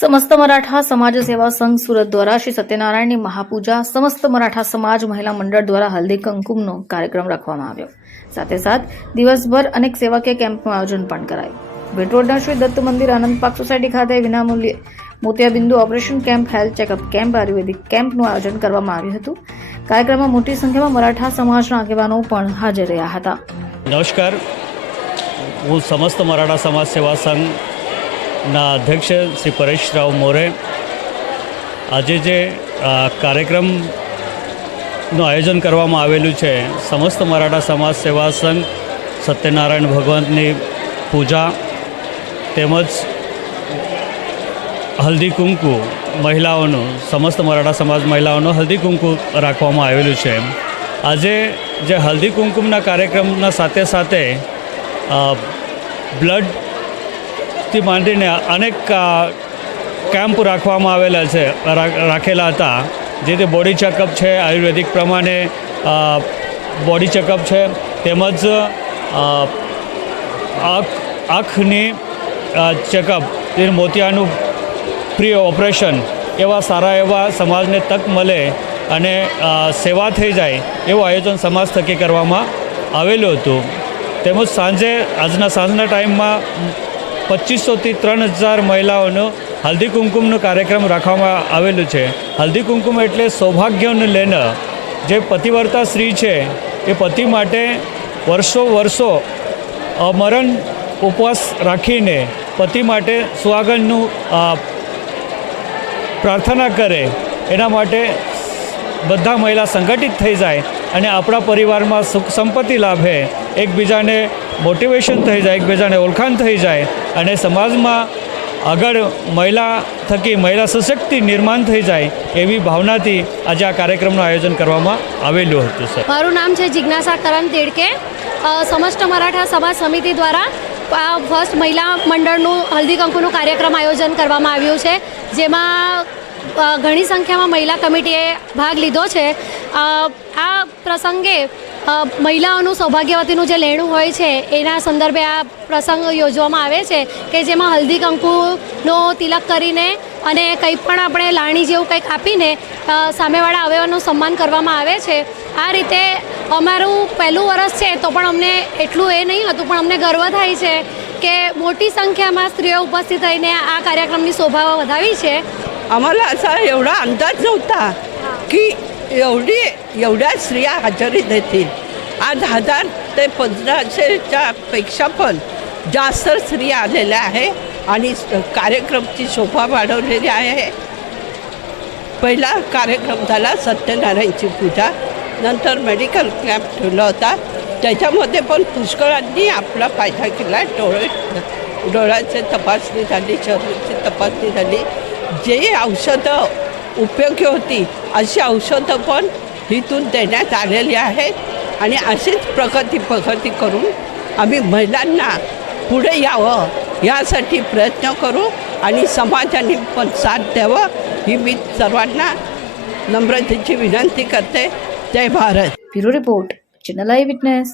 સમસ્ત મરાઠા સમાજ સેવા સંઘ સુરત દ્વારા શ્રી સત્યનારાયણની મહાપૂજા સમસ્ત મરાઠા સમાજ મહિલા મંડળ દ્વારા હલ્દી કંકુમનો કાર્યક્રમ રાખવામાં આવ્યો. સાથે સાથ, દિવસભર અનેક સેવાકીય કેમ્પનું આયોજન પણ કરાયું. બેટરોડના શ્રી દત્ત મંદિર આનંદ પાક સોસાયટી ખાતે વિનામૂલ્યે મોતિયાબિંદુ operation camp, health checkup camp, આયુર્વેદિક કેમ્પનું આયોજન કરવામાં આવ્યું હતું. કાર્યક્રમમાં મોટી સંખ્યામાં મરાઠા સમાજના આગેવાનો પણ હાજર રહ્યા હતા. નમસ્કાર. હું સમસ્ત મરાઠા સમાજ સેવા સંઘ સંઘના અધ્યક્ષ શ્રી પરેશરાવ મોરે આજે જે કાર્યક્રમનું આયોજન કરવામાં આવેલું છે સમસ્ત મરાઠા સમાજ સેવા સંઘ સત્યનારાયણ ભગવંતની પૂજા તેમજ હલ્દી કુંકુ મહિલાઓનું સમસ્ત મરાઠા સમાજ મહિલાઓનું હલ્દી કુંકુ રાખવામાં આવેલું છે. આજે જે હલ્દી કુંકુમના કાર્યક્રમના સાથે સાથે અ, બ્લડથી માંડીને અનેક કેમ્પ રાખવામાં આવેલા છે રાખેલા હતા. જેથી બોડી ચેકઅપ છે, આયુર્વેદિક પ્રમાણે બોડી ચેકઅપ છે, તેમજ આંખ, આંખની ચેકઅપ, જે મોતિયાનું પ્રી ઓપરેશન, એવા સારા એવા સમાજને તક મળે અને સેવા થઈ જાય એવું આયોજન સમાજ થકી કરવામાં આવેલું હતું. તેમજ સાંજે, આજના સાંજના ટાઈમમાં પચીસોથી ત્રણ હજાર મહિલાઓનો હલ્દી કુમકુમનો કાર્યક્રમ રાખવામાં આવેલું છે. હલ્દી કુમકુમ એટલે સૌભાગ્યનું લેન, જે પતિવર્તા સ્ત્રી છે, એ પતિ માટે વર્ષો વર્ષો અમરણ ઉપવાસ રાખીને પતિ માટે સુહાગનનું પ્રાર્થના કરે, એના માટે બધા મહિલા સંગઠિત થઈ જાય અને આપણા પરિવારમાં સુખ સંપત્તિ લાભે, એકબીજાને મોટિવેશન થઈ જાય, એકબીજાને ઓળખાણ થઈ જાય અને સમાજમાં આગળ મહિલા થકી મહિલા સશક્તિ નિર્માણ થઈ જાય એવી ભાવનાથી આજે આ કાર્યક્રમનું આયોજન કરવામાં આવેલું હતું, સર. મારું નામ છે જિજ્ઞાસા કરણ તેડકે. સમસ્ત મરાઠા સમાજ સમિતિ દ્વારા આ ફર્સ્ટ મહિલા મંડળનું હલ્દી કંકુનું કાર્યક્રમ આયોજન કરવામાં આવ્યું છે, જેમાં ઘણી સંખ્યામાં મહિલા કમિટીએ ભાગ લીધો છે. આ પ્રસંગે મહિલાઓનું સૌભાગ્યવતીનું જે લેણું હોય છે એના સંદર્ભે આ પ્રસંગ યોજવામાં આવે છે કે જેમાં હલ્દી કંકુનો તિલક કરીને અને કંઈ પણ આપણે લાણી જેવું કંઈક આપીને સામેવાળા અવયવનું સન્માન કરવામાં આવે છે. આ રીતે અમારું પહેલું વરસ છે તો પણ અમને એટલું એ નહીં હતું પણ અમને ગર્વ થાય છે કે મોટી સંખ્યામાં સ્ત્રીઓ ઉપસ્થિત થઈને આ કાર્યક્રમની શોભા વધાવી છે. અમારા એવढा અંદાજ નહોતા કે एवढी एवढ्या स्त्रिया हजेरी देतील. आज हजार ते पंधराशेच्या पेक्षा पण जास्त स्त्रिया आलेल्या आहे आणि कार्यक्रमची शोभा वाढवलेली आहे. पहिला कार्यक्रम झाला सत्यनारायणची पूजा. नंतर मेडिकल कॅम्प ठेवला होता. त्याच्यामध्ये पण पुष्कळांनी आपला फायदा केला. डोळे डोळ्याची तपासणी झाली शरीराची तपासणी झाली. जे औषधं उपयोगी होती. अशी औषधं पण इथून देण्यात आलेली आहेत. आणि अशीच प्रगती प्रगती करून आम्ही महिलांना पुढे यावं यासाठी प्रयत्न करू आणि समाजाने पण साथ द्यावं ही मी सर्वांना नम्रतेची विनंती करते. जय भारत. ब्युरो रिपोर्ट चिनलाई विटनेस.